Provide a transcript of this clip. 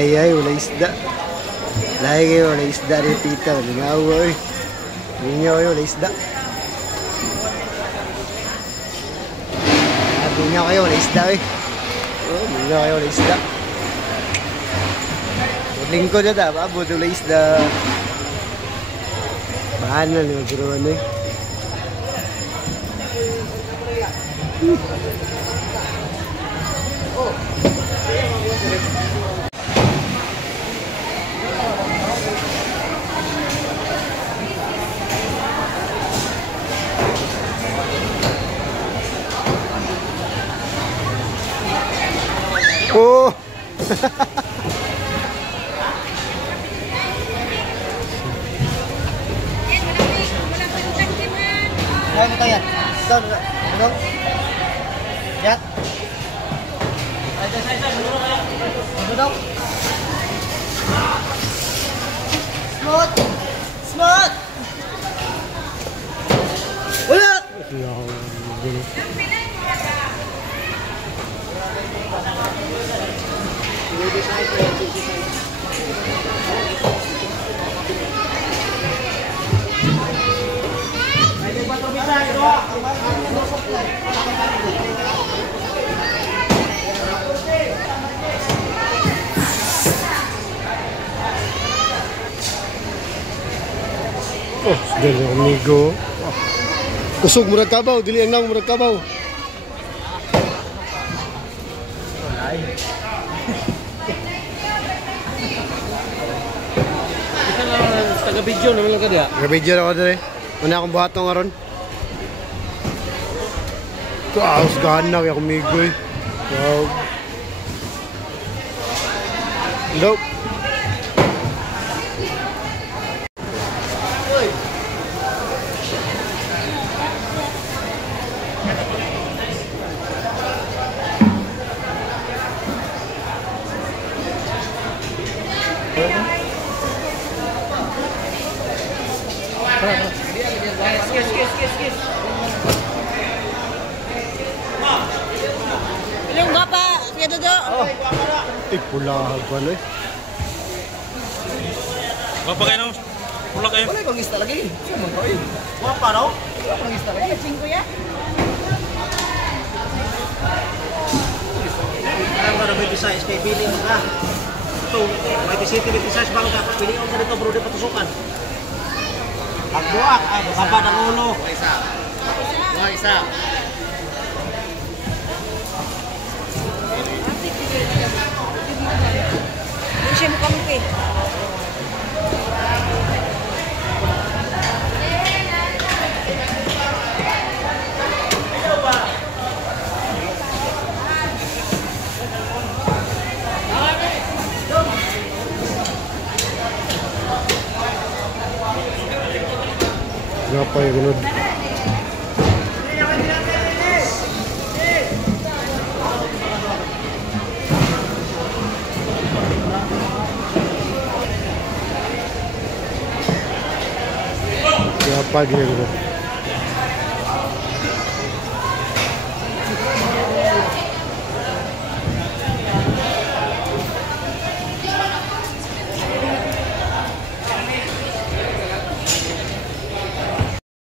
Ay, wala isda. Lagi kayo, wala isda rin tita. Lingawa eh. Lingawa kayo, wala isda. Lingawa kayo, wala isda eh. Lingawa kayo, wala isda. Lingkod na ta, abot wala isda. Bahan na niyo, pero ano eh. Oh! Ayan mo tayo yan. Ito. Yan. Ito daw. Smooth! Smooth! Wala! Oh, dali amigo. Kusog murag kabaw, dili ang nang murag kabaw. Kita lang taga-video naman lang ka diya. Taga-video na ako dali. Una akong buhatong aron. Kaos ganak yung amigo eh. Wow. Hello. Yes. Ilang gapa, kaya dodo. Ipulahag pa na eh. Gapa kayo nung pula kayo? Wala kang ista lagi. Saan mo kayo? Wala pa raw? Wala kang ista lagi. Cingko ya? Ang mga 26 kay pili mo na. Ito, may bisiti 26 bang dapat pili mo dito bro, di patusukan. Pagbuak, kapad ang ulo. Isa. Siya mo kami Ngapa ya gunod? Ngapa dia gunod?